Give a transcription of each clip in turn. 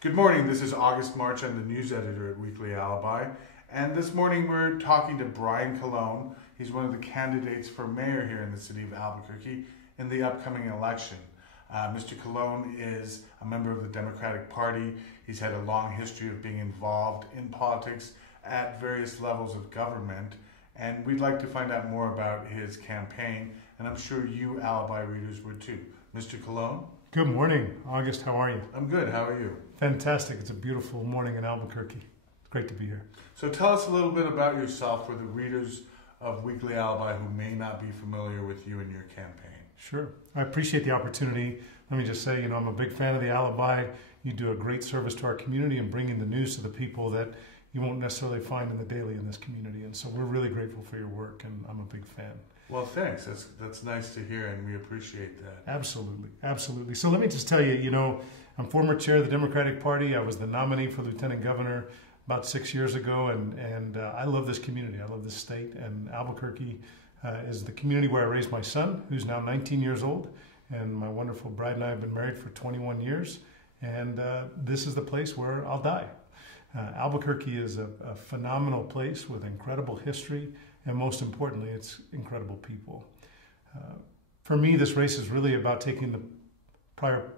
Good morning, this is August March. I'm the news editor at Weekly Alibi. And this morning we're talking to Brian Colón. He's one of the candidates for mayor here in the city of Albuquerque in the upcoming election. Mr. Colón is a member of the Democratic Party. He's had a long history of being involved in politics at various levels of government. And we'd like to find out more about his campaign, and I'm sure you Alibi readers would too. Mr. Colón? Good morning, August. How are you? I'm good. How are you? Fantastic. It's a beautiful morning in Albuquerque. It's great to be here. So tell us a little bit about yourself for the readers of Weekly Alibi who may not be familiar with you and your campaign. Sure. I appreciate the opportunity. Let me just say, I'm a big fan of the Alibi. You do a great service to our community and bringing the news to the people that you won't necessarily find in the daily in this community. And so we're really grateful for your work, and I'm a big fan. Well, thanks. That's nice to hear, and we appreciate that. Absolutely. Absolutely. So let me just tell you, I'm former chair of the Democratic Party. I was the nominee for lieutenant governor about 6 years ago, and I love this community. I love this state, and Albuquerque is the community where I raised my son, who's now 19 years old, and my wonderful bride and I have been married for 21 years, and this is the place where I'll die. Albuquerque is a phenomenal place with incredible history, and most importantly, it's incredible people. For me, this race is really about taking the prior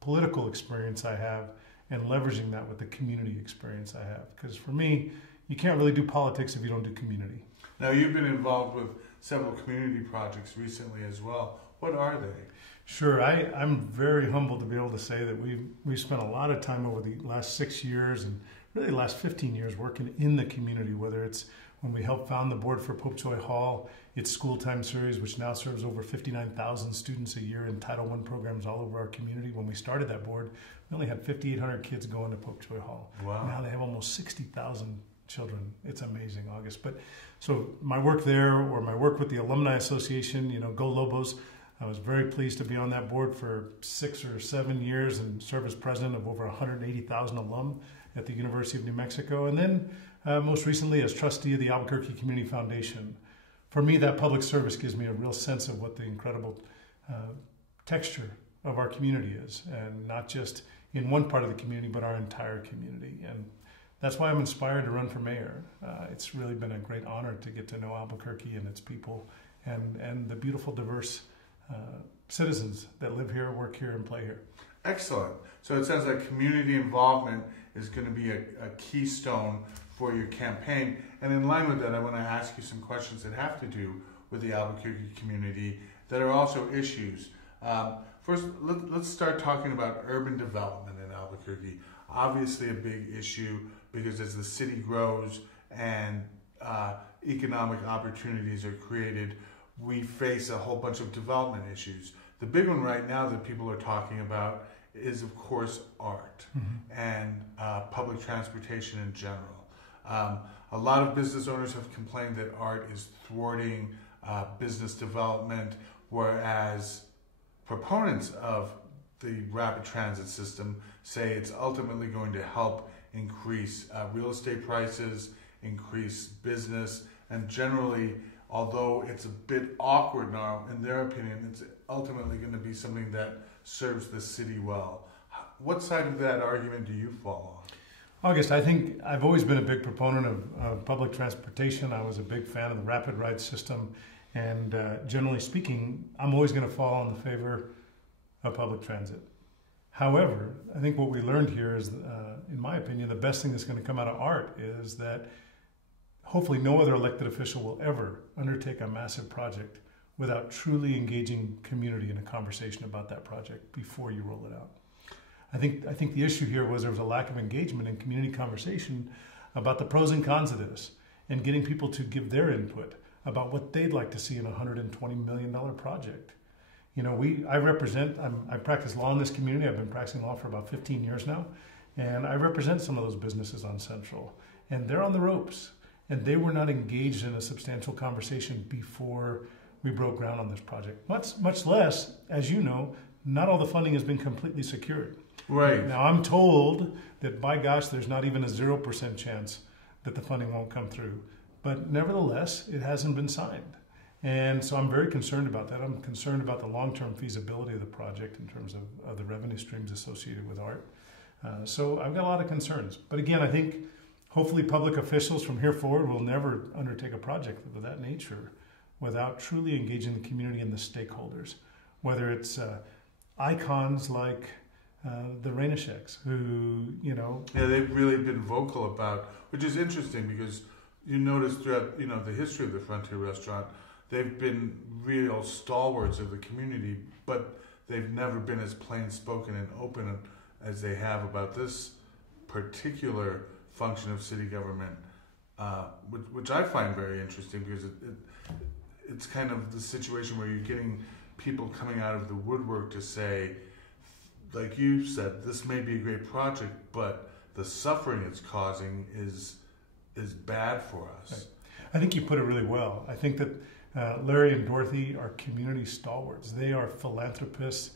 political experience I have and leveraging that with the community experience I have. Because for me, you can't really do politics if you don't do community. Now, you've been involved with several community projects recently as well. What are they? Sure. I'm very humbled to be able to say that we've spent a lot of time over the last 6 years and really the last 15 years working in the community, whether it's when we helped found the board for Popejoy Hall, its school time series, which now serves over 59,000 students a year in Title I programs all over our community. When we started that board, we only had 5,800 kids going to Popejoy Hall. Wow. Now they have almost 60,000 children. It's amazing, August. But so my work there, or my work with the Alumni Association, Go Lobos, I was very pleased to be on that board for 6 or 7 years and serve as president of over 180,000 alum at the University of New Mexico. And then most recently as trustee of the Albuquerque Community Foundation. For me, that public service gives me a real sense of what the incredible texture of our community is, and not just in one part of the community, but our entire community. And that's why I'm inspired to run for mayor. It's really been a great honor to get to know Albuquerque and its people and the beautiful, diverse citizens that live here, work here, and play here. Excellent. So it sounds like community involvement is going to be a keystone for your campaign. And in line with that, I want to ask you some questions that have to do with the Albuquerque community that are also issues. First, let's start talking about urban development in Albuquerque. Obviously a big issue because as the city grows and economic opportunities are created, we face a whole bunch of development issues. The big one right now that people are talking about is, of course, art and public transportation in general. A lot of business owners have complained that art is thwarting business development, whereas proponents of the rapid transit system say it's ultimately going to help increase real estate prices, increase business, and generally, although it's a bit awkward now, in their opinion, it's ultimately going to be something that serves the city well. What side of that argument do you fall on? August, I think I've always been a big proponent of public transportation. I was a big fan of the rapid ride system. And generally speaking, I'm always going to fall in the favor of public transit. However, I think what we learned here is, in my opinion, the best thing that's going to come out of art is that hopefully no other elected official will ever undertake a massive project without truly engaging community in a conversation about that project before you roll it out. I think the issue here was there was a lack of engagement in community conversation about the pros and cons of this and getting people to give their input about what they'd like to see in a $120 million project. I practice law in this community. I've been practicing law for about 15 years now, and I represent some of those businesses on Central, and they're on the ropes, and they were not engaged in a substantial conversation before we broke ground on this project. Much less, as you know, not all the funding has been completely secured. Right. Now, I'm told that, by gosh, there's not even a 0% chance that the funding won't come through. But nevertheless, it hasn't been signed. And so I'm very concerned about that. I'm concerned about the long-term feasibility of the project in terms of the revenue streams associated with art. So I've got a lot of concerns. But again, I think hopefully public officials from here forward will never undertake a project of that nature without truly engaging the community and the stakeholders, whether it's icons like the Rainisheks, who, Yeah, they've really been vocal about, which is interesting because you notice throughout, the history of the Frontier Restaurant, they've been real stalwarts of the community, but they've never been as plain spoken and open as they have about this particular function of city government, which I find very interesting because it's kind of the situation where you're getting people coming out of the woodwork to say, like you said, this may be a great project, but the suffering it's causing is bad for us. Right. I think you put it really well. I think that Larry and Dorothy are community stalwarts. They are philanthropists.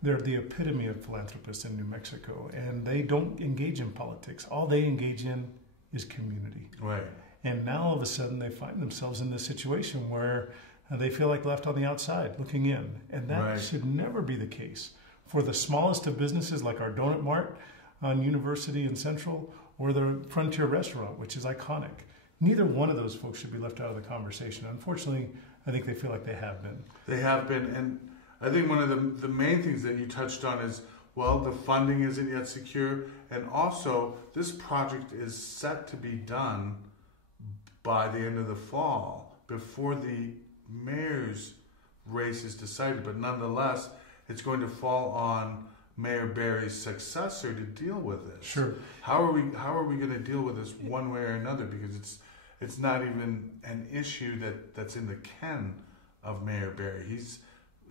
They're the epitome of philanthropists in New Mexico, and they don't engage in politics. All they engage in is community. Right. And now all of a sudden they find themselves in this situation where they feel like left on the outside looking in. And that should never be the case. For the smallest of businesses like our Donut Mart on University and Central, or the Frontier Restaurant, which is iconic, neither one of those folks should be left out of the conversation. Unfortunately, I think they feel like they have been. They have been, and I think one of the main things that you touched on is, well, the funding isn't yet secure, and also this project is set to be done by the end of the fall, before the mayor's race is decided, but nonetheless, it's going to fall on Mayor Barry's successor to deal with this. Sure. How are we going to deal with this one way or another? Because it's not even an issue that's in the ken of Mayor Barry.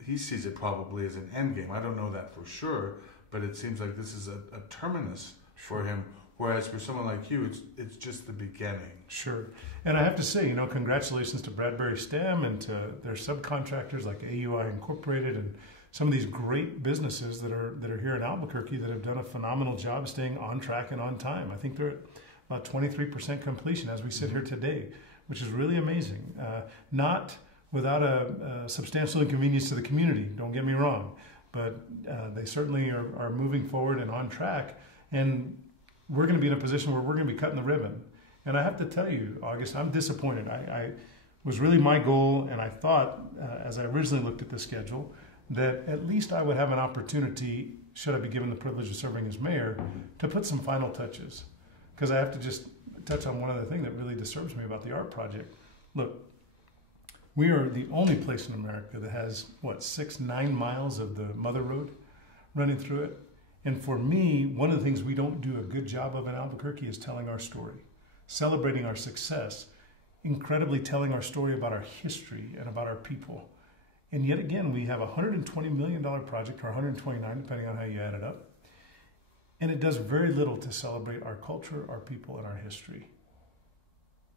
He sees it probably as an end game. I don't know that for sure, but it seems like this is a terminus for him. Whereas for someone like you, it's just the beginning. Sure. And I have to say, congratulations to Bradbury STEM and to their subcontractors like AUI Incorporated and some of these great businesses that are here in Albuquerque that have done a phenomenal job staying on track and on time. I think they're at about 23% completion as we sit here today, which is really amazing. Not without a substantial inconvenience to the community, don't get me wrong, but they certainly are moving forward and on track. And we're going to be in a position where we're going to be cutting the ribbon. And I have to tell you, August, I'm disappointed. I was really my goal, and I thought, as I originally looked at the schedule, that at least I would have an opportunity, should I be given the privilege of serving as mayor, to put some final touches. Because I have to just touch on one other thing that really disturbs me about the art project. Look, we are the only place in America that has, 9 miles of the Mother Road running through it. And for me, one of the things we don't do a good job of in Albuquerque is telling our story, celebrating our success, incredibly telling our story about our history and about our people. And yet again, we have a $120 million project, or 129, depending on how you add it up. And it does very little to celebrate our culture, our people, and our history,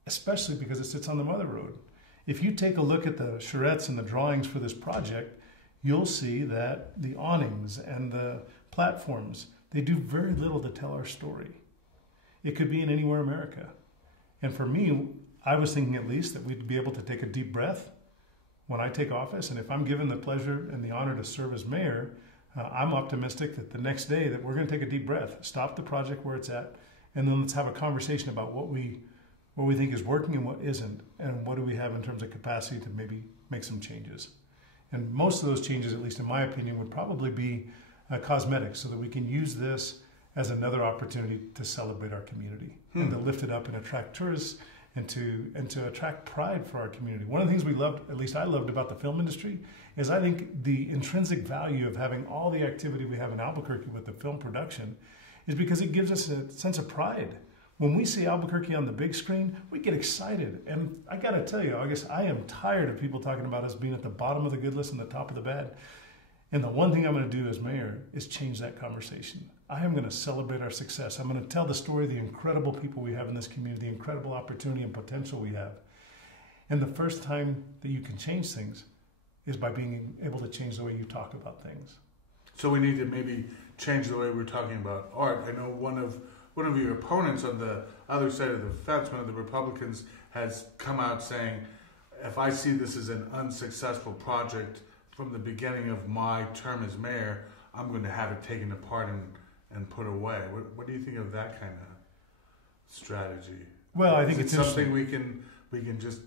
especially because it sits on the Mother Road. If you take a look at the charrettes and the drawings for this project, you'll see that the awnings and the platforms, they do very little to tell our story. It could be in anywhere in America. And for me, I was thinking at least that we'd be able to take a deep breath when I take office, and if I'm given the pleasure and the honor to serve as mayor, I'm optimistic that the next day that we're going to take a deep breath, stop the project where it's at, and then let's have a conversation about what we think is working and what isn't, and what do we have in terms of capacity to maybe make some changes. And most of those changes, at least in my opinion, would probably be cosmetic, so that we can use this as another opportunity to celebrate our community and to lift it up and attract tourists and to attract pride for our community. One of the things we loved, at least I loved, about the film industry is I think the intrinsic value of having all the activity we have in Albuquerque with the film production is because it gives us a sense of pride. When we see Albuquerque on the big screen, we get excited. And I got to tell you, August, I am tired of people talking about us being at the bottom of the good list and the top of the bad. And the one thing I'm going to do as mayor is change that conversation. I am going to celebrate our success. I'm going to tell the story of the incredible people we have in this community, the incredible opportunity and potential we have. And the first time that you can change things is by being able to change the way you talk about things. So we need to maybe change the way we're talking about art. I know one of your opponents on the other side of the fence, one of the Republicans, has come out saying, if I see this as an unsuccessful project from the beginning of my term as mayor, I'm going to have it taken apart and put away. What do you think of that kind of strategy? Well, I think Is it's it something we can just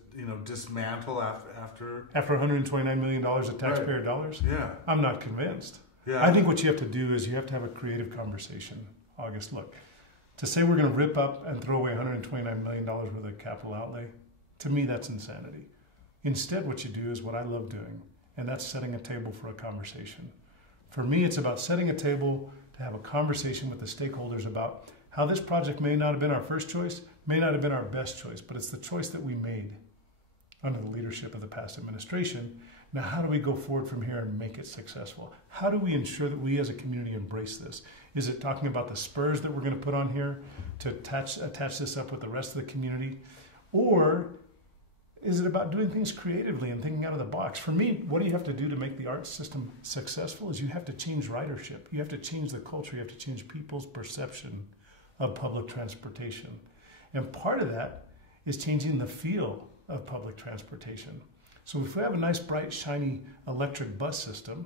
dismantle after $129 million of taxpayer dollars. Yeah, I'm not convinced. yeah. I think what you have to do is you have to have a creative conversation. August, look, to say we're going to rip up and throw away $129 million worth of capital outlay, to me that's insanity. Instead, what you do is what I love doing, and that's setting a table for a conversation. For me, it's about setting a table to have a conversation with the stakeholders about how this project may not have been our first choice, may not have been our best choice, but it's the choice that we made under the leadership of the past administration. Now, how do we go forward from here and make it successful? How do we ensure that we as a community embrace this? Is it talking about the spurs that we're going to put on here to attach this up with the rest of the community? Or is it about doing things creatively and thinking out of the box? For me, what do you have to do to make the arts system successful is you have to change ridership. You have to change the culture. You have to change people's perception of public transportation. And part of that is changing the feel of public transportation. So if we have a nice, bright, shiny electric bus system,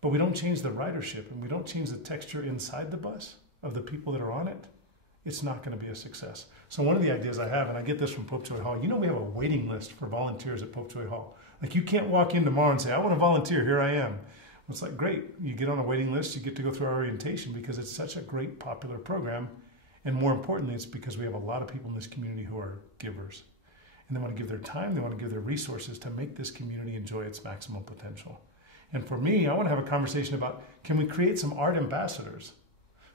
but we don't change the ridership and we don't change the texture inside the bus of the people that are on it, it's not going to be a success. So one of the ideas I have, and I get this from Popejoy Hall, we have a waiting list for volunteers at Popejoy Hall. Like, you can't walk in tomorrow and say, I want to volunteer, here I am. Well, it's like, great, you get on a waiting list, you get to go through our orientation because it's such a great, popular program. And more importantly, it's because we have a lot of people in this community who are givers. And they want to give their time, they want to give their resources to make this community enjoy its maximum potential. And for me, I want to have a conversation about, can we create some art ambassadors?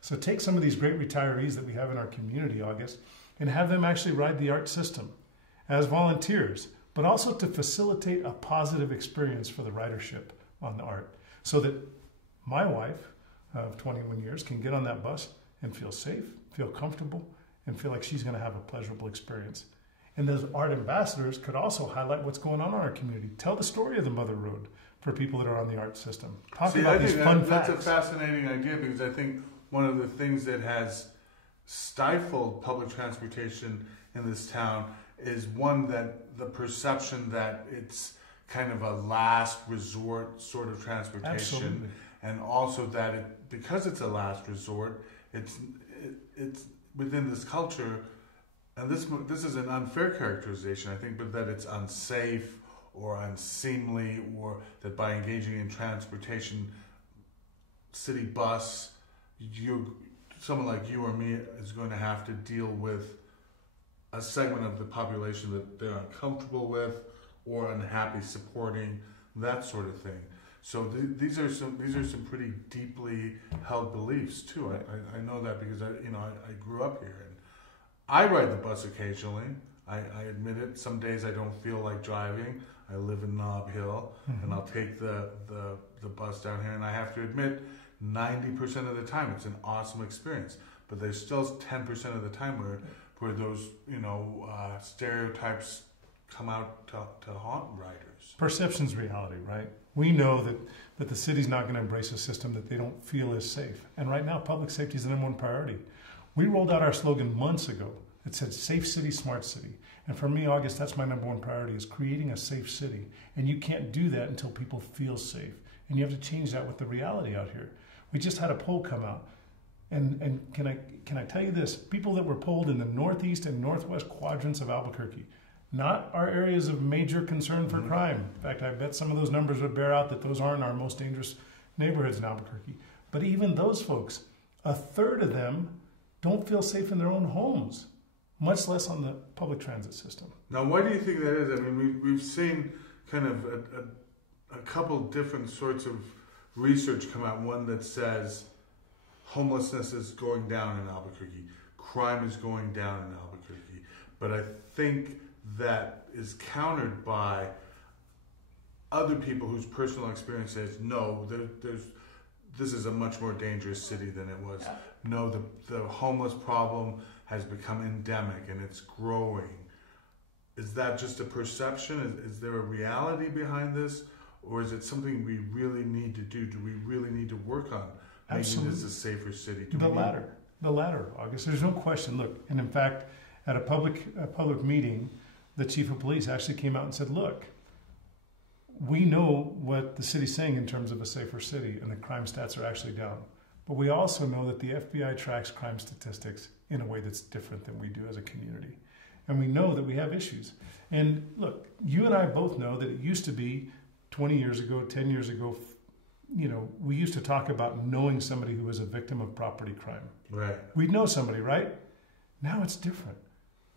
So take some of these great retirees that we have in our community, August, and have them actually ride the art system as volunteers, but also to facilitate a positive experience for the ridership on the art, so that my wife of 21 years can get on that bus and feel safe, feel comfortable, and feel like she's going to have a pleasurable experience. And those art ambassadors could also highlight what's going on in our community. Tell the story of the Mother Road for people that are on the art system. Talk about these fun facts. That's a fascinating idea, because I think one of the things that has stifled public transportation in this town is, one, that the perception that it's kind of a last resort sort of transportation. Absolutely. And also that because it's a last resort, it's within this culture, and this is an unfair characterization, I think, but that it's unsafe or unseemly, or that by engaging in transportation, city bus, someone like you or me is going to have to deal with a segment of the population that they're uncomfortable with or unhappy supporting, that sort of thing. So these are some pretty deeply held beliefs too. I know that because I grew up here, and I ride the bus occasionally. I admit it. Some days I don't feel like driving. I live in Nob Hill, and I'll take the bus down here, and I have to admit, 90% of the time it's an awesome experience. But there's still 10% of the time where those stereotypes come out to haunt riders. Perception's reality, right? We know that the city's not going to embrace a system that they don't feel is safe. And right now, public safety is the number one priority. We rolled out our slogan months ago. It said, safe city, smart city. And for me, August, that's my number one priority, is creating a safe city. And you can't do that until people feel safe. And you have to change that with the reality out here. We just had a poll come out. And can I tell you this? People that were polled in the northeast and northwest quadrants of Albuquerque, not our areas of major concern for crime. In fact, I bet some of those numbers would bear out that those aren't our most dangerous neighborhoods in Albuquerque. But even those folks, a third of them don't feel safe in their own homes, much less on the public transit system. Now, why do you think that is? I mean, we've seen kind of a couple different sorts of research come out. One that says homelessness is going down in Albuquerque, crime is going down in Albuquerque. But I think that is countered by other people whose personal experience says, no, this is a much more dangerous city than it was. Yeah. No, the homeless problem has become endemic and it's growing. Is that just a perception? Is there a reality behind this? Or is it something we really need to do? Do we really need to work on making this a safer city? The latter, August. There's no question. Look, and in fact, at a public meeting, the chief of police actually came out and said, look, we know what the city's saying in terms of a safer city, and the crime stats are actually down. But we also know that the FBI tracks crime statistics in a way that's different than we do as a community. And we know that we have issues. And look, you and I both know that it used to be 20 years ago, 10 years ago, we used to talk about knowing somebody who was a victim of property crime. Right. We'd know somebody, right? Now it's different.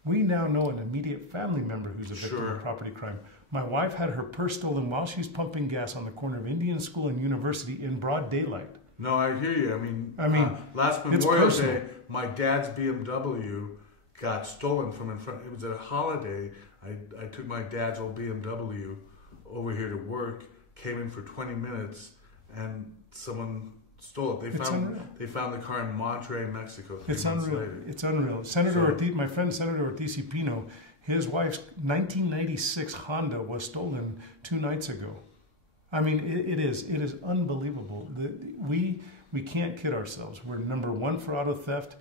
We now know an immediate family member who's a victim of property crime. My wife had her purse stolen while she's pumping gas on the corner of Indian School and University in broad daylight. No, I hear you. I mean, last Memorial Day, my dad's BMW got stolen from in front. It was a holiday. I took my dad's old BMW over here to work, came in for 20 minutes, and someone stole it. They found the car in Monterrey, Mexico. It's unreal. Later. It's unreal. My friend Senator Ortiz y Pino, his wife's 1996 Honda was stolen 2 nights ago. I mean, it is unbelievable. We can't kid ourselves. We're number 1 for auto theft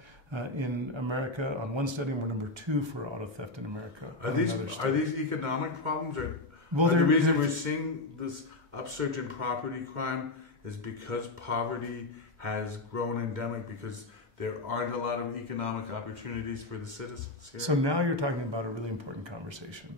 in America on one study, and we're number 2 for auto theft in America. Are these economic problems, or the reason we're seeing this upsurge in property crime is because poverty has grown endemic, because there aren't a lot of economic opportunities for the citizens here? So now you're talking about a really important conversation.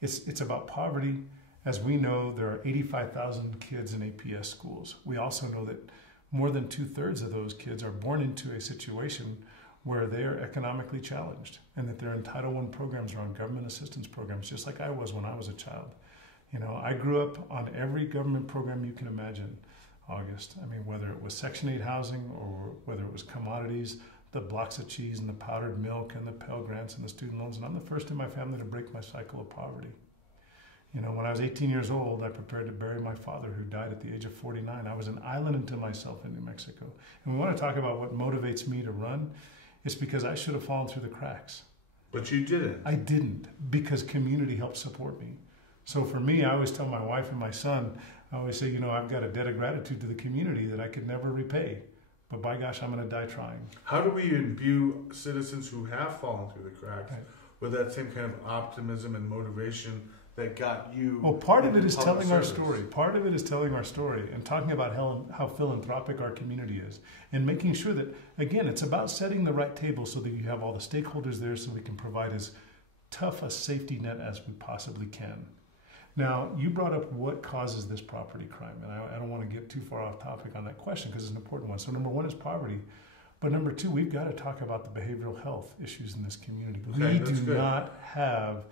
It's about poverty. As we know, there are 85,000 kids in APS schools. We also know that more than 2/3 of those kids are born into a situation where they are economically challenged, and that they're in Title I programs or on government assistance programs, just like I was when I was a child. I grew up on every government program you can imagine, August. I mean, whether it was Section 8 housing or whether it was commodities, the blocks of cheese and the powdered milk and the Pell Grants and the student loans. And I'm the first in my family to break my cycle of poverty. When I was 18 years old, I prepared to bury my father, who died at the age of 49. I was an island unto myself in New Mexico. And we want to talk about what motivates me to run. It's because I should have fallen through the cracks. But you didn't. I didn't, because community helped support me. So for me, I always tell my wife and my son, I always say, I've got a debt of gratitude to the community that I could never repay. But by gosh, I'm going to die trying. How do we imbue citizens who have fallen through the cracks with that same kind of optimism and motivation that got you? Well, part of it is telling our story. Part of it is telling our story and talking about how philanthropic our community is, and making sure that, again, it's about setting the right table so that you have all the stakeholders there so we can provide as tough a safety net as we possibly can. Now, you brought up what causes this property crime, and I don't want to get too far off topic on that question because it's an important one. So number 1 is poverty, but number 2, we've got to talk about the behavioral health issues in this community. Okay, we do not have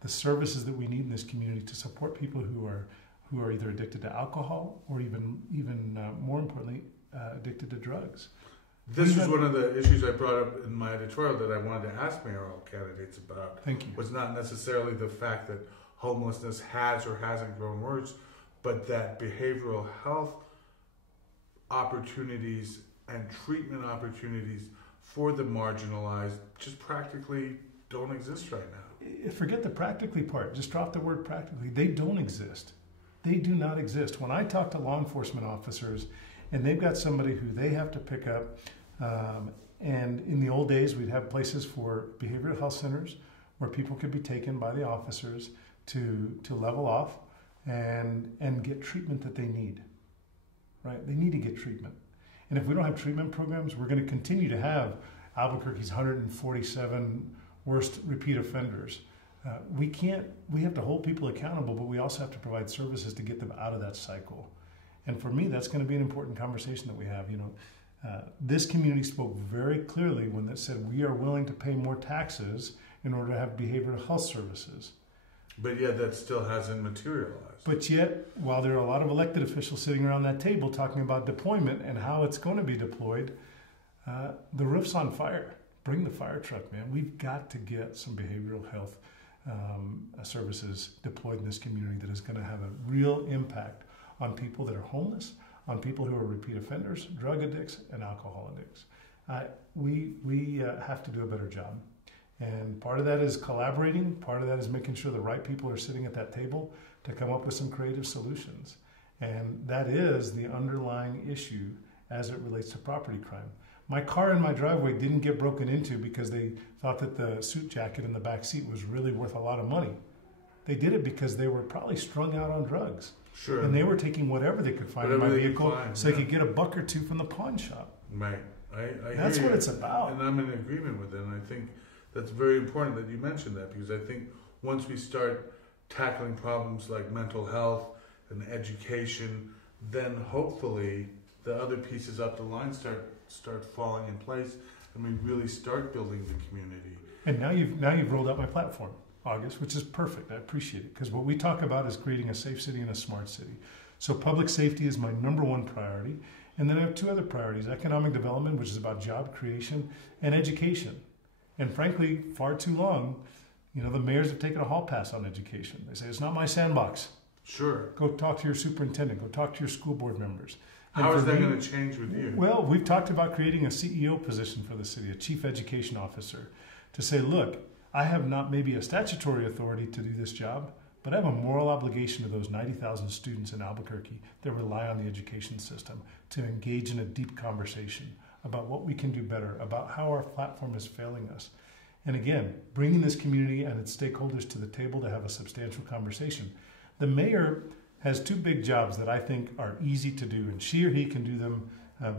the services that we need in this community to support people who are either addicted to alcohol or even more importantly, addicted to drugs. This was one of the issues I brought up in my editorial that I wanted to ask mayoral candidates about. Thank you. Was not necessarily the fact that homelessness has or hasn't grown worse, but that behavioral health opportunities and treatment opportunities for the marginalized just practically don't exist right now. Forget the practically part. Just drop the word practically. They don't exist. They do not exist. When I talk to law enforcement officers and they've got somebody who they have to pick up, and in the old days we'd have places for behavioral health centers where people could be taken by the officers to level off and get treatment that they need, right? They need to get treatment. And if we don't have treatment programs, we're going to continue to have Albuquerque's 147 worst repeat offenders. We have to hold people accountable, but we also have to provide services to get them out of that cycle. And for me, that's going to be an important conversation that we have. This community spoke very clearly when it said we are willing to pay more taxes in order to have behavioral health services. But yet that still hasn't materialized. But yet, while there are a lot of elected officials sitting around that table talking about deployment and how it's going to be deployed, the roof's on fire. Bring the fire truck, man. We've got to get some behavioral health services deployed in this community that is going to have a real impact on people that are homeless, on people who are repeat offenders, drug addicts, and alcohol addicts. We have to do a better job. And part of that is collaborating. Part of that is making sure the right people are sitting at that table to come up with some creative solutions. And that is the underlying issue as it relates to property crime. My car in my driveway didn't get broken into because they thought that the suit jacket in the back seat was really worth a lot of money. They did it because they were probably strung out on drugs. Sure. And they were taking whatever they could find in my vehicle so they could get $1 or $2 from the pawn shop. Right. I That's hear what you. it's about. And I'm in agreement with it. And I think that's very important that you mentioned that, because I think once we start tackling problems like mental health and education, then hopefully the other pieces up the line start falling in place, and we really start building the community. And now you've rolled out my platform, August, which is perfect. I appreciate it, because what we talk about is creating a safe city and a smart city. So public safety is my number one priority. And then I have two other priorities: economic development, which is about job creation, and education. And frankly, far too long, the mayors have taken a hall pass on education. They say, it's not my sandbox. Sure. Go talk to your superintendent. Go talk to your school board members. How is that going to change with you? Well, we've talked about creating a CEO position for the city, a chief education officer, to say, look, I have not maybe a statutory authority to do this job, but I have a moral obligation to those 90,000 students in Albuquerque that rely on the education system to engage in a deep conversation about what we can do better, about how our platform is failing us. And again, bringing this community and its stakeholders to the table to have a substantial conversation. The mayor has two big jobs that I think are easy to do, and she or he can do them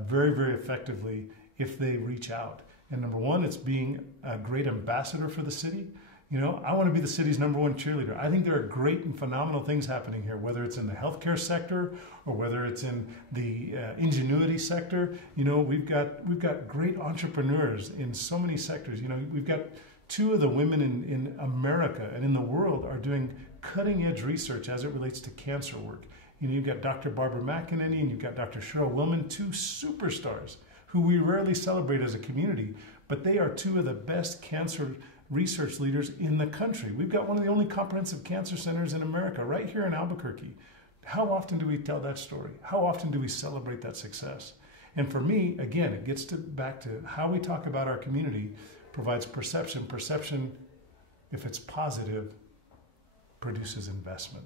very, very effectively if they reach out. And number one, it's being a great ambassador for the city. I want to be the city's number one cheerleader. I think there are great and phenomenal things happening here, whether it's in the healthcare sector or whether it's in the ingenuity sector. We've got great entrepreneurs in so many sectors. We've got two of the women in America and in the world are doing cutting edge research as it relates to cancer work. You've got Dr. Barbara McEnany and you've got Dr. Cheryl Willman, two superstars who we rarely celebrate as a community, but they are two of the best cancer research leaders in the country. We've got one of the only comprehensive cancer centers in America right here in Albuquerque. How often do we tell that story? How often do we celebrate that success? And for me, again, it gets back to how we talk about our community provides perception. Perception, if it's positive, produces investment.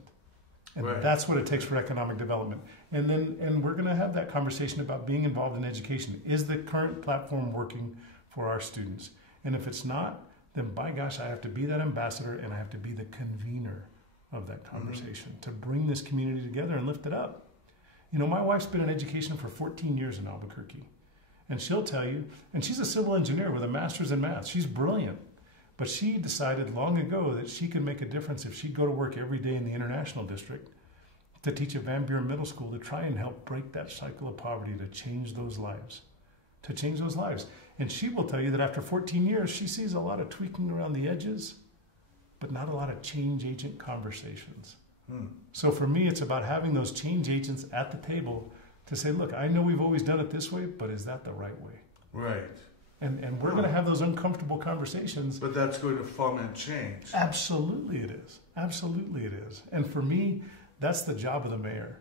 And right. That's what it takes for economic development. And we're going to have that conversation about being involved in education. Is the current platform working for our students? And if it's not, then by gosh, I have to be that ambassador and I have to be the convener of that conversation to bring this community together and lift it up. My wife's been in education for 14 years in Albuquerque. And she'll tell you, and she's a civil engineer with a master's in math. She's brilliant. But she decided long ago that she could make a difference if she'd go to work every day in the International District to teach at Van Buren Middle School to try and help break that cycle of poverty, to change those lives. And she will tell you that after 14 years, she sees a lot of tweaking around the edges, but not a lot of change agent conversations. So for me, it's about having those change agents at the table to say, look, I know we've always done it this way, but is that the right way? Right. And we're going to have those uncomfortable conversations. But that's going to foment change. Absolutely it is. Absolutely it is. And for me, that's the job of the mayor.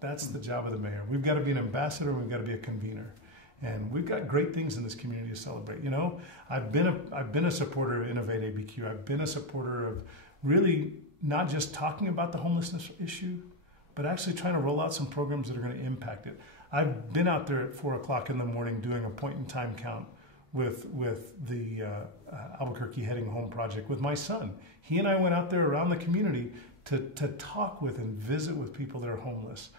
That's the job of the mayor. We've got to be an ambassador and we've got to be a convener. And we've got great things in this community to celebrate. I've been a supporter of Innovate ABQ. I've been a supporter of really not just talking about the homelessness issue, but actually trying to roll out some programs that are going to impact it. I've been out there at 4 o'clock in the morning doing a point-in-time count with the Albuquerque Heading Home Project with my son. He and I went out there around the community to talk with and visit with people that are homeless,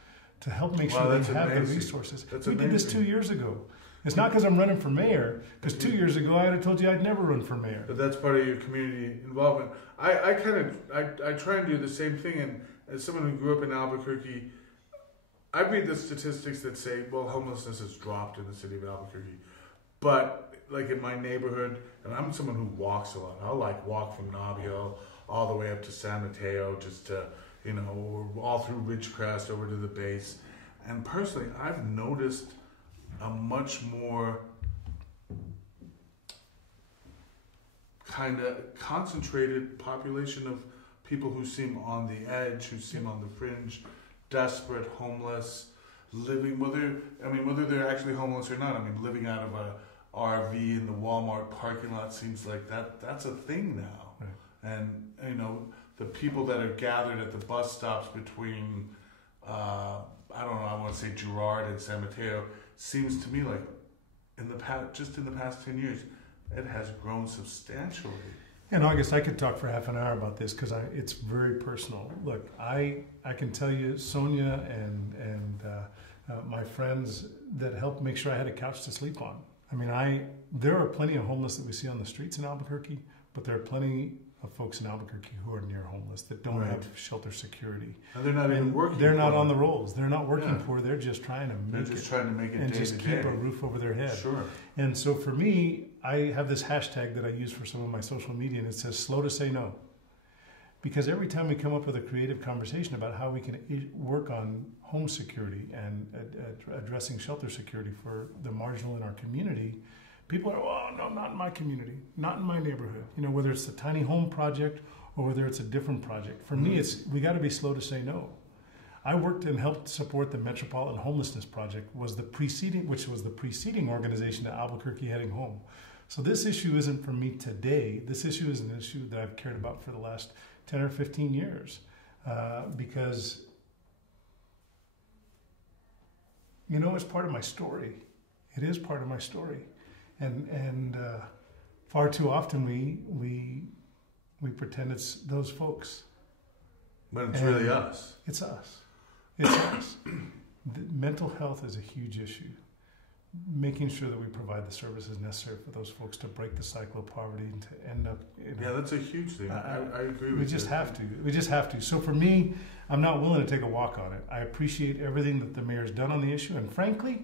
to help make sure they have the resources. We did this 2 years ago. It's not because I'm running for mayor, because 2 years ago I had told you I'd never run for mayor. But that's part of your community involvement. I try and do the same thing, and as someone who grew up in Albuquerque, I read the statistics that say, well, homelessness has dropped in the city of Albuquerque. But like in my neighborhood, and I'm someone who walks a lot. I'll walk from Nob Hill all the way up to San Mateo, just to, all through Ridgecrest over to the base. And personally, I've noticed a much more kind of concentrated population of people who seem on the edge, who seem on the fringe, desperate, homeless, living, whether they're actually homeless or not. Living out of a RV in the Walmart parking lot seems like that's a thing now. Right. And, the people that are gathered at the bus stops between, I want to say Girard and San Mateo, seems to me like in the past 10 years, it has grown substantially. And August, I could talk for half an hour about this because it's very personal. Look, I can tell you, Sonia and my friends that helped make sure I had a couch to sleep on. I mean, there are plenty of homeless that we see on the streets in Albuquerque, but there are plenty of folks in Albuquerque who are near homeless that don't have shelter security. And they're not even working. They're not on the rolls. They're not working poor. They're just trying to make it and day just to keep day. a roof over their head. Sure. And so for me, I have this hashtag that I use for some of my social media, and it says slow to say no. Because every time we come up with a creative conversation about how we can work on home security and addressing shelter security for the marginal in our community, people are, oh, no, not in my community, not in my neighborhood. You know, whether it's the tiny home project or whether it's a different project. For me, we got to be slow to say no. I worked and helped support the Metropolitan Homelessness Project, which was the preceding organization to Albuquerque Heading Home. So this issue isn't for me today. This issue is an issue that I've cared about for the last 10 or 15 years because, you know, it's part of my story. It is part of my story. And far too often we pretend it's those folks. But it's really us. It's us. It's us. Mental health is a huge issue. Making sure that we provide the services necessary for those folks to break the cycle of poverty and to end up. Yeah, that's a huge thing. I agree with you. We just have to. We just have to. So for me, I'm not willing to take a walk on it. I appreciate everything that the mayor's done on the issue, and frankly,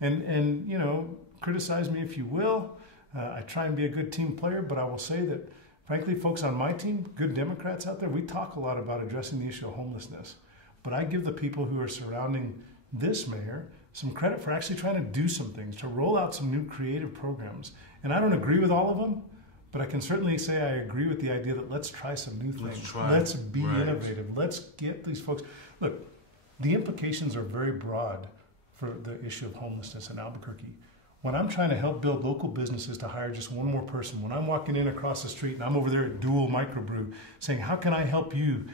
and you know, criticize me if you will. I try and be a good team player, but I will say that, frankly, folks on my team, good Democrats out there, we talk a lot about addressing the issue of homelessness. But I give the people who are surrounding this mayor some credit for actually trying to do some things, to roll out some new creative programs. And I don't agree with all of them, but I can certainly say I agree with the idea that let's try some new things. Let's be innovative. Let's get these folks. Look, the implications are very broad for the issue of homelessness in Albuquerque. When I'm trying to help build local businesses to hire just one more person, when I'm walking in across the street and I'm over there at Dual Microbrew saying, how can I help you,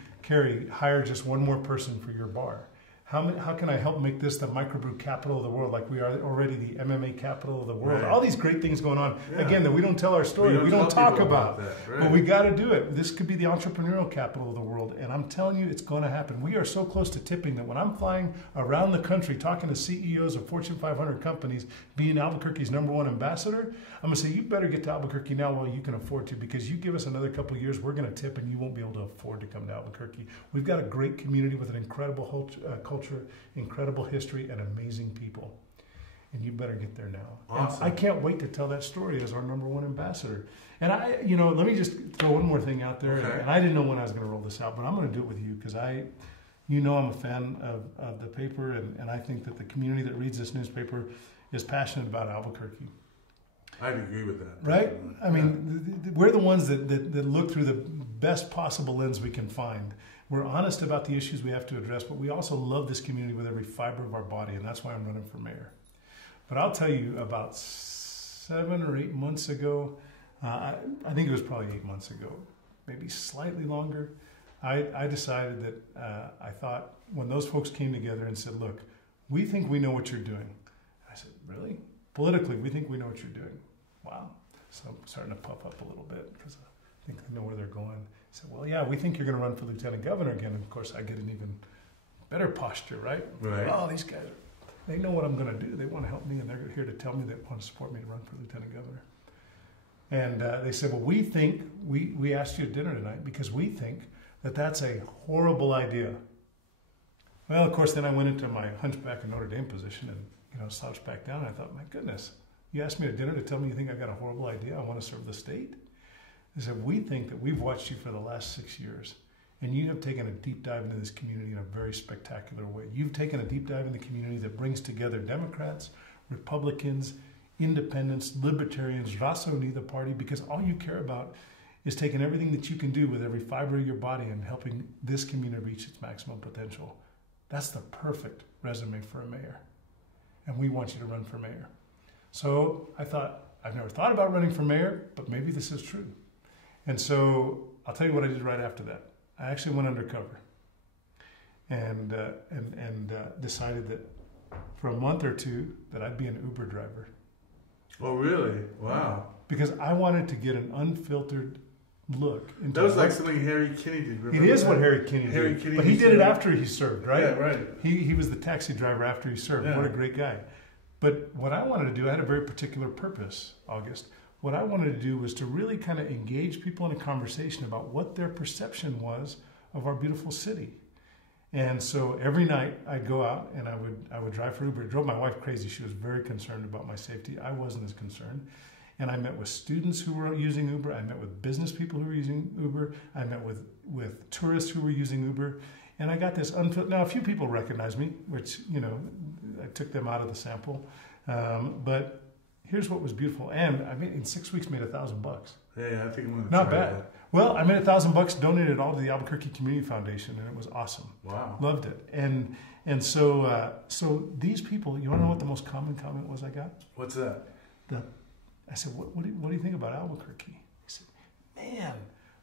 hire just one more person for your bar? How can I help make this the microbrew capital of the world, like we are already the MMA capital of the world? All these great things going on. Yeah. Again, that we don't tell our story. We don't talk about that. Right. But we got to do it. This could be the entrepreneurial capital of the world. And I'm telling you, it's going to happen. We are so close to tipping that when I'm flying around the country talking to CEOs of Fortune 500 companies, being Albuquerque's #1 ambassador, I'm going to say, you better get to Albuquerque now while you can afford to, because you give us another couple of years, we're going to tip and you won't be able to afford to come to Albuquerque. We've got a great community with an incredible culture, incredible history, and amazing people. And you better get there now. Awesome. And I can't wait to tell that story as our #1 ambassador. And let me just throw one more thing out there. Okay. And I didn't know when I was going to roll this out, but I'm going to do it with you because I'm a fan of the paper, and I think that the community that reads this newspaper is passionate about Albuquerque. I'd agree with that. Right? I mean, we're the ones that look through the best possible lens we can find. We're honest about the issues we have to address, but we also love this community with every fiber of our body, and that's why I'm running for mayor. But I'll tell you, about 7 or 8 months ago, I think it was probably 8 months ago, maybe slightly longer, I decided that I thought when those folks came together and said, look, we think we know what you're doing. I said, really? Politically, we think we know what you're doing. Wow. So I'm starting to puff up a little bit because I think I know where they're going. I said, well, yeah, we think you're going to run for lieutenant governor again. And of course, I get an even better posture, right? Right. Oh, these guys, they know what I'm going to do. They want to help me, and they're here to tell me they want to support me to run for lieutenant governor. And they said, well, we think, we asked you to dinner tonight because we think that that's a horrible idea. Well, of course, then I went into my hunchback of Notre Dame position and slouched back down. And I thought, my goodness, you asked me to dinner to tell me you think I got a horrible idea. I want to serve the state. They said, we think that we've watched you for the last 6 years, and you have taken a deep dive into this community in a very spectacular way. You've taken a deep dive in the community that brings together Democrats, Republicans, independents, libertarians, raza unida party, because all you care about is taking everything that you can do with every fiber of your body and helping this community reach its maximum potential. That's the perfect resume for a mayor. And we want you to run for mayor. So I thought, I've never thought about running for mayor, but maybe this is true. And so I'll tell you what I did right after that. I actually went undercover and decided that for a month or two that I'd be an Uber driver. Oh, really? Wow. Because I wanted to get an unfiltered look into that was like something Harry Kinney did. Remember it is that? what Harry Kinney did. But he did it after he served, right? Yeah, right. He was the taxi driver after he served. Yeah. What a great guy. But what I wanted to do, I had a very particular purpose, August. What I wanted to do was to really kind of engage people in a conversation about what their perception was of our beautiful city. And so every night I'd go out and I would drive for Uber. It drove my wife crazy. She was very concerned about my safety. I wasn't as concerned. And I met with students who were using Uber. I met with business people who were using Uber. I met with tourists who were using Uber. And I got this now a few people recognized me, which, I took them out of the sample. But here's what was beautiful. And I mean, in 6 weeks made $1,000. Yeah, I think I'm going to Not try bad. that. Well, I made $1,000, donated it all to the Albuquerque Community Foundation, and it was awesome. Wow. Loved it. And so these people, you want to know what the most common comment was I got? What's that? I said, what do you think about Albuquerque? He said, man,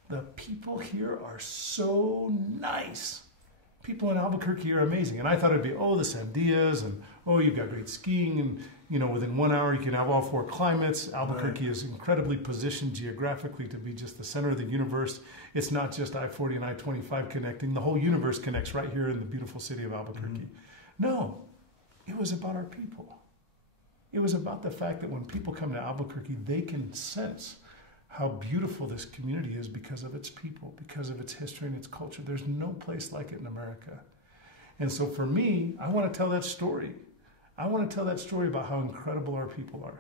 the people here are so nice. People in Albuquerque are amazing. And I thought it'd be, the Sandias, and you've got great skiing, and within 1 hour you can have all 4 climates. Albuquerque is incredibly positioned geographically to be just the center of the universe. It's not just I-40 and I-25 connecting. The whole universe connects right here in the beautiful city of Albuquerque. Mm-hmm. No, it was about our people. It was about the fact that when people come to Albuquerque, they can sense how beautiful this community is because of its people, because of its history and its culture. There's no place like it in America. And so for me, I want to tell that story. I want to tell that story about how incredible our people are.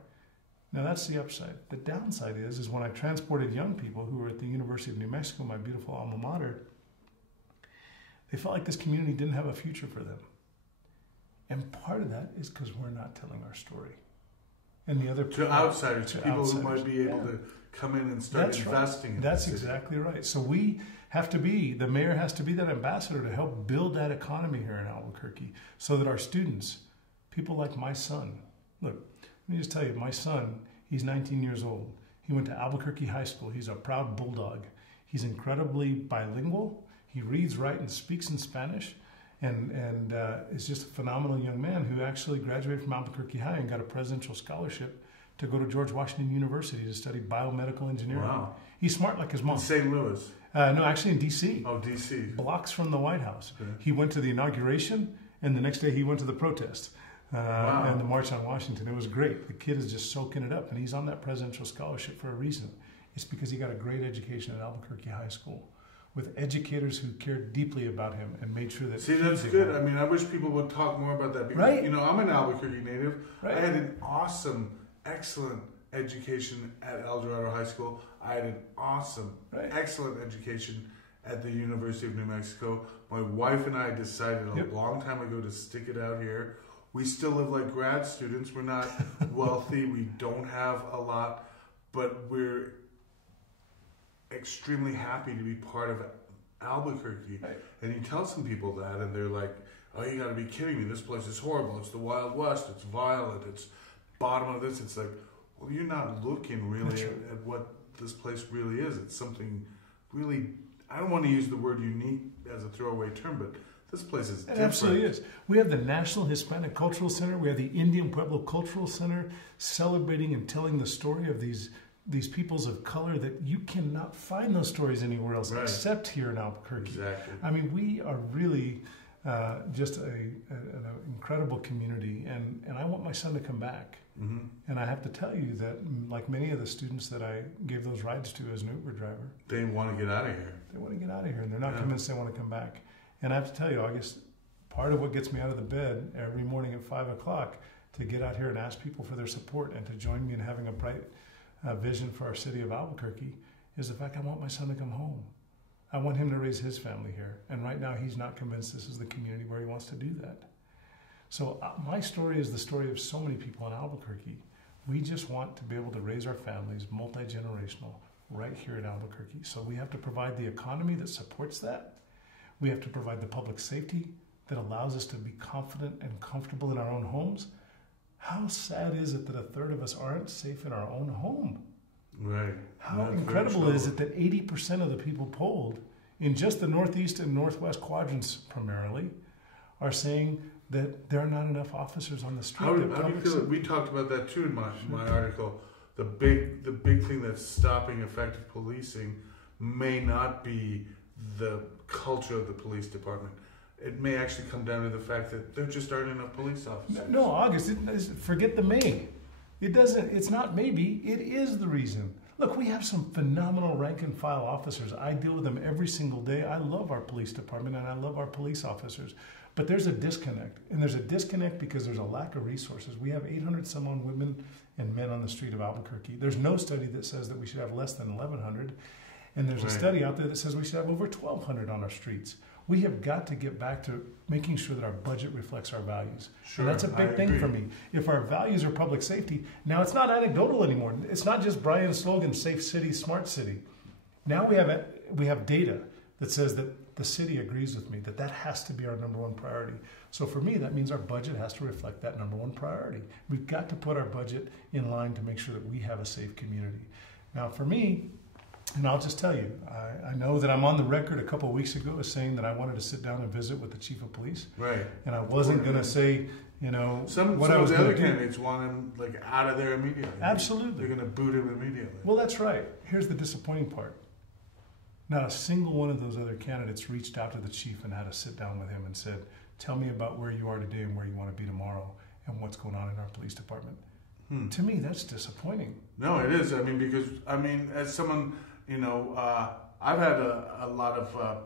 Now that's the upside. The downside is when I transported young people who were at the University of New Mexico, my beautiful alma mater, they felt like this community didn't have a future for them. And part of that is because we're not telling our story. And the other to outsiders, to people who might be able to come in and start investing in That's exactly right. So we have to the mayor has to be that ambassador to help build that economy here in Albuquerque so that our students, people like my son, look, let me just tell you, my son, he's 19 years old. He went to Albuquerque High School. He's a proud bulldog. He's incredibly bilingual. He reads, writes, and speaks in Spanish. And is just a phenomenal young man who actually graduated from Albuquerque High and got a presidential scholarship to go to George Washington University to study biomedical engineering. Wow. He's smart like his mom. In St. Louis? No, actually in D.C. Oh, D.C. Blocks from the White House. Okay. He went to the inauguration, and the next day he went to the protest and the March on Washington. It was great. The kid is just soaking it up, and he's on that presidential scholarship for a reason. It's because he got a great education at Albuquerque High School, with educators who cared deeply about him and made sure that... See, that's good. I mean, I wish people would talk more about that. Because, right. I'm an Albuquerque native. Right. I had an awesome, excellent education at El Dorado High School. I had an awesome, excellent education at the University of New Mexico. My wife and I decided a long time ago to stick it out here. We still live like grad students. We're not wealthy. We don't have a lot, but we're extremely happy to be part of Albuquerque. Right. And you tell some people that and they're like, oh, you gotta be kidding me, this place is horrible, it's the Wild West, it's violent, it's bottom of this. It's like, well, you're not looking really at what this place really is. It's something really, I don't want to use the word unique as a throwaway term, but this place is different. It absolutely is. We have the National Hispanic Cultural Center, we have the Indian Pueblo Cultural Center, celebrating and telling the story of these peoples of color that you cannot find those stories anywhere else except here in Albuquerque. Exactly. I mean, we are really just an incredible community, and I want my son to come back. Mm-hmm. And I have to tell you that, like many of the students that I gave those rides to as an Uber driver, they want to get out of here. They want to get out of here, and they're not convinced they want to come back. And I have to tell you, August, part of what gets me out of the bed every morning at 5 o'clock to get out here and ask people for their support and to join me in having a bright vision for our city of Albuquerque is the fact I want my son to come home. I want him to raise his family here. And right now he's not convinced this is the community where he wants to do that. So my story is the story of so many people in Albuquerque. We just want to be able to raise our families multi-generational right here in Albuquerque. So we have to provide the economy that supports that. We have to provide the public safety that allows us to be confident and comfortable in our own homes. How sad is it that a third of us aren't safe in our own home? Right. How incredible is it that 80% of the people polled in just the northeast and northwest quadrants primarily are saying that there are not enough officers on the street? How do you feel? We talked about that too in my article. The big thing that's stopping effective policing may not be the culture of the police department. It may actually come down to the fact that there just aren't enough police officers. No, August, forget the may. It doesn't, it's not maybe, it is the reason. Look, we have some phenomenal rank and file officers. I deal with them every single day. I love our police department and I love our police officers. But there's a disconnect. And there's a disconnect because there's a lack of resources. We have 800 some odd women and men on the street of Albuquerque. There's no study that says that we should have less than 1,100. And there's a study out there that says we should have over 1,200 on our streets. We have got to get back to making sure that our budget reflects our values. Sure, and that's a big thing for me. If our values are public safety, now it's not anecdotal anymore. It's not just Brian's slogan, safe city, smart city. Now we have data that says that the city agrees with me, that that has to be our number one priority. So for me, that means our budget has to reflect that number one priority. We've got to put our budget in line to make sure that we have a safe community. Now for me, and I'll just tell you, I know that I'm on the record a couple of weeks ago as saying that I wanted to sit down and visit with the chief of police. Right. And I wasn't going to say, you know, some of the other candidates want him like out of there immediately. Absolutely. They're going to boot him immediately. Well, that's right. Here's the disappointing part. Not a single one of those other candidates reached out to the chief and had a sit down with him and said, tell me about where you are today and where you want to be tomorrow and what's going on in our police department. To me, that's disappointing. No, it is. I mean, because, as someone... You know, I've had a lot of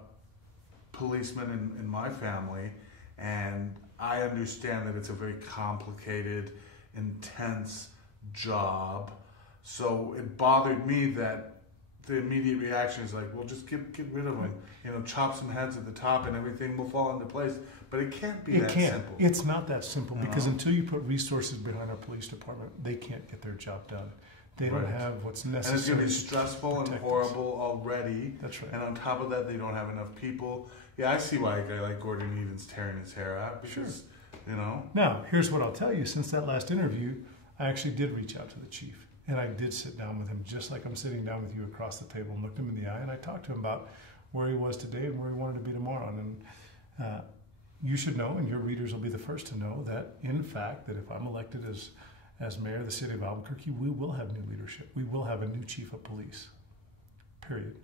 policemen in my family, and I understand that it's a very complicated, intense job. So it bothered me that the immediate reaction is like, well, just get rid of them. You know, chop some heads at the top and everything will fall into place. But it can't be that simple. It's not that simple because until you put resources behind our police department, they can't get their job done. They don't have what's necessary. And it's going to be stressful and horrible already. That's right. And on top of that, they don't have enough people. Yeah, I see why a guy like Gordon Eden's tearing his hair out. Because, you know. Now, here's what I'll tell you. Since that last interview, I actually did reach out to the chief. And I did sit down with him, just like I'm sitting down with you across the table, and looked him in the eye. And I talked to him about where he was today and where he wanted to be tomorrow. And you should know, and your readers will be the first to know, that, in fact, that if I'm elected as mayor of the city of Albuquerque, we will have new leadership. We will have a new chief of police, period.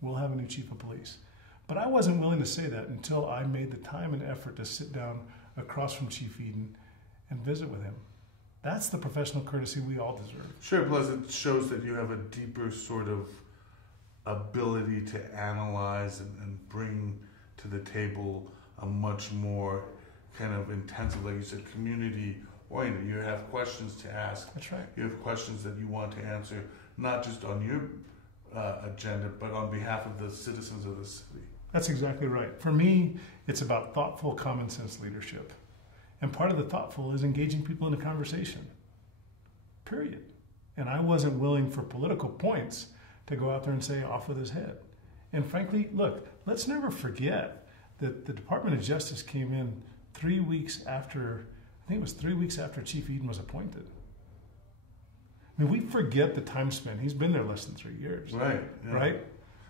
We'll have a new chief of police. But I wasn't willing to say that until I made the time and effort to sit down across from Chief Eden and visit with him. That's the professional courtesy we all deserve. Sure, plus it shows that you have a deeper sort of ability to analyze and bring to the table a much more kind of intensive, like you said, community oriented. You have questions to ask. That's right. You have questions that you want to answer, not just on your agenda, but on behalf of the citizens of the city. That's exactly right. For me, it's about thoughtful, common sense leadership. And part of the thoughtful is engaging people in a conversation, period. And I wasn't willing for political points to go out there and say, off with his head. And frankly, look, let's never forget that the Department of Justice came in 3 weeks after, I think it was 3 weeks after Chief Eden was appointed. I mean, we forget the time spent. He's been there less than 3 years. Right. Yeah. Right?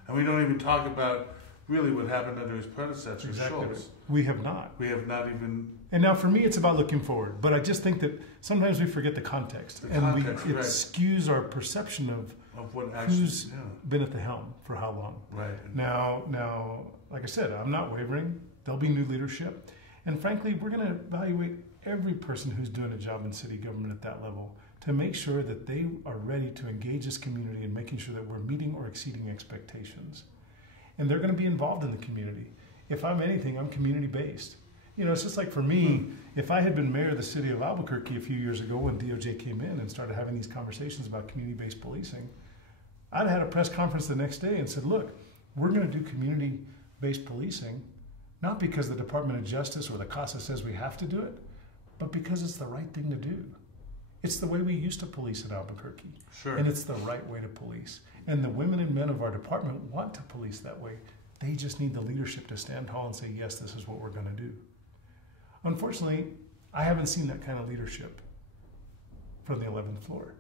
And we don't even talk about really what happened under his predecessor, Exactly. Schultz. We have not. We have not even... And now for me, it's about looking forward. But I just think that sometimes we forget the context. It skews our perception of what actually, who's been at the helm for how long. Right. Now, like I said, I'm not wavering. There'll be new leadership. And frankly, we're going to evaluate every person who's doing a job in city government at that level to make sure that they are ready to engage this community and making sure that we're meeting or exceeding expectations. And they're going to be involved in the community. If I'm anything, I'm community-based. You know, it's just like for me, if I had been mayor of the city of Albuquerque a few years ago when DOJ came in and started having these conversations about community-based policing, I'd have had a press conference the next day and said, look, we're going to do community-based policing, not because the Department of Justice or the CASA says we have to do it, but because it's the right thing to do. It's the way we used to police in Albuquerque. Sure. And it's the right way to police. And the women and men of our department want to police that way. They just need the leadership to stand tall and say, yes, this is what we're going to do. Unfortunately, I haven't seen that kind of leadership from the 11th floor.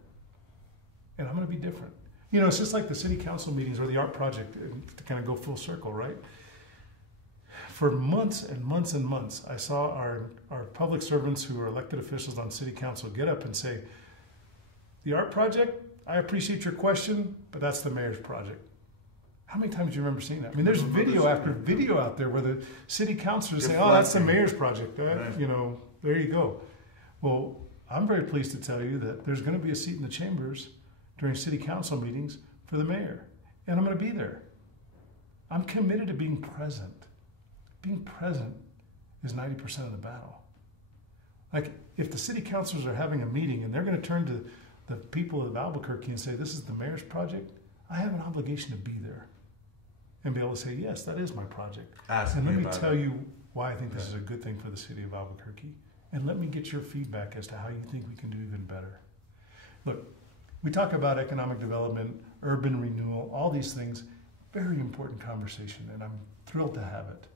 And I'm going to be different. You know, it's just like the city council meetings or the art project, to kind of go full circle, right? For months and months and months, I saw our public servants who are elected officials on city council get up and say, the art project, I appreciate your question, but that's the mayor's project. How many times do you remember seeing that? I mean, there's video after video out there where the city councilors say, "Oh, that's the mayor's project." Right. You know, there you go. Well, I'm very pleased to tell you that there's going to be a seat in the chambers during city council meetings for the mayor, and I'm going to be there. I'm committed to being present. Being present is 90% of the battle. Like, if the city councilors are having a meeting and they're going to turn to the people of Albuquerque and say, "This is the mayor's project," I have an obligation to be there and be able to say, "Yes, that is my project." And let me tell you why I think this is a good thing for the city of Albuquerque. And let me get your feedback as to how you think we can do even better. Look, we talk about economic development, urban renewal, all these things. Very important conversation, and I'm thrilled to have it.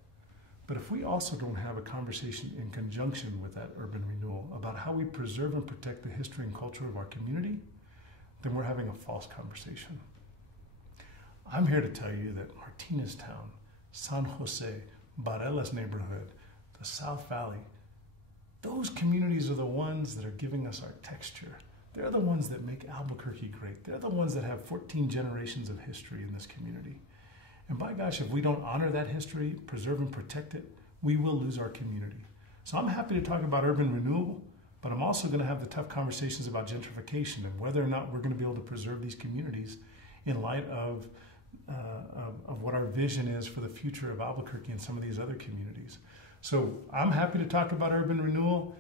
But if we also don't have a conversation in conjunction with that urban renewal about how we preserve and protect the history and culture of our community, then we're having a false conversation. I'm here to tell you that Martinez Town, San Jose, Barelas neighborhood, the South Valley, those communities are the ones that are giving us our texture. They're the ones that make Albuquerque great. They're the ones that have 14 generations of history in this community. And by gosh, if we don't honor that history, preserve and protect it, we will lose our community. So I'm happy to talk about urban renewal, but I'm also going to have the tough conversations about gentrification and whether or not we're going to be able to preserve these communities in light of what our vision is for the future of Albuquerque and some of these other communities. So I'm happy to talk about urban renewal,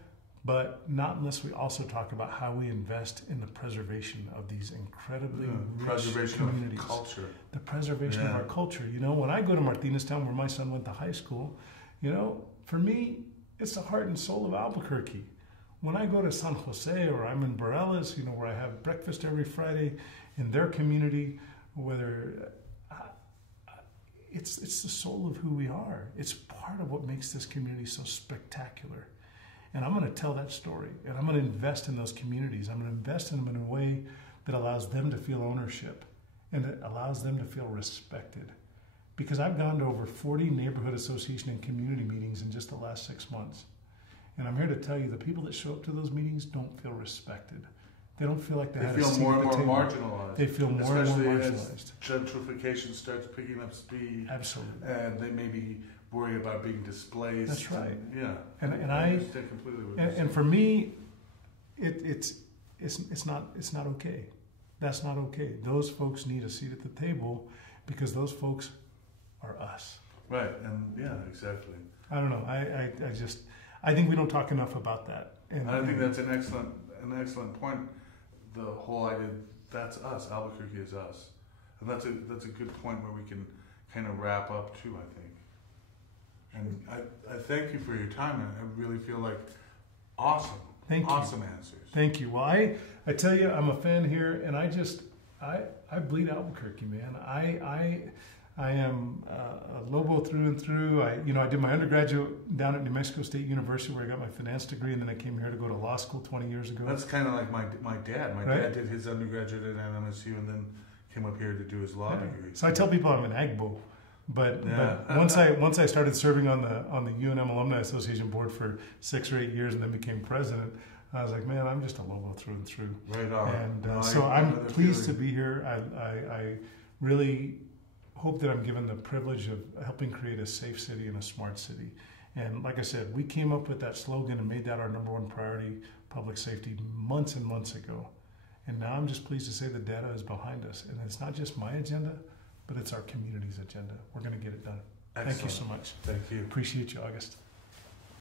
but not unless we also talk about how we invest in the preservation of these incredibly rich communities. Of culture. The preservation of our culture. You know, when I go to Martinez Town, where my son went to high school, you know, for me, it's the heart and soul of Albuquerque. When I go to San Jose or I'm in Barelas, you know, where I have breakfast every Friday in their community, whether it's the soul of who we are. It's part of what makes this community so spectacular. And I'm going to tell that story, and I'm going to invest in those communities. I'm going to invest in them in a way that allows them to feel ownership and that allows them to feel respected. Because I've gone to over 40 neighborhood association and community meetings in just the last 6 months. And I'm here to tell you the people that show up to those meetings don't feel respected. They don't feel like they had a seat more at and the more table. marginalized. They feel more and more marginalized. As gentrification starts picking up speed. Absolutely. And they maybe worry about being displaced. That's right. And I understand completely what you're and for me, it's not okay. That's not okay. Those folks need a seat at the table because those folks are us. Right. And exactly. I don't know. I think we don't talk enough about that. And I think that's an excellent point. The whole idea, that's us. Albuquerque is us, and that's a good point where we can kind of wrap up too, I think. And I thank you for your time. I really feel like awesome answers. Thank you. Well, I tell you, I'm a fan here, and I bleed Albuquerque, man. I am a Lobo through and through. I did my undergraduate down at New Mexico State University where I got my finance degree, and then I came here to go to law school 20 years ago. That's kind of like my dad. My dad did his undergraduate at NMSU and then came up here to do his law degree. So I tell people I'm an Agbo, but once I started serving on the UNM Alumni Association board for 6 or 8 years and then became president, I was like, man, I'm just a Lobo through and through. Right on. And so I'm pleased to be here. I really hope that I'm given the privilege of helping create a safe city and a smart city. And like I said, we came up with that slogan and made that our #1 priority, public safety, months and months ago. And now I'm just pleased to say the data is behind us. And it's not just my agenda, but it's our community's agenda. We're going to get it done. Excellent. Thank you so much. Thank you. Appreciate you, August.